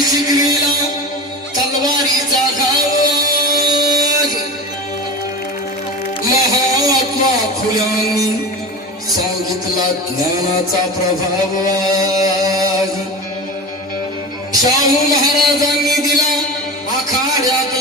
शिकविला तलवारीचा घाव महात्मा फुल्यांनी सांगितला ज्ञानाचा प्रभाव शाहू महाराजांनी दिला आखाड्यात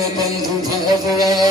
upon through forever.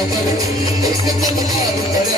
It's the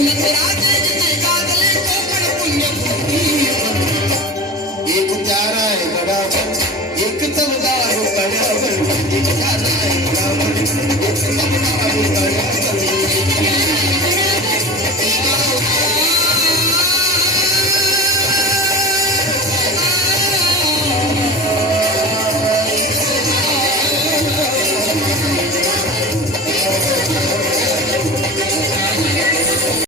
Literal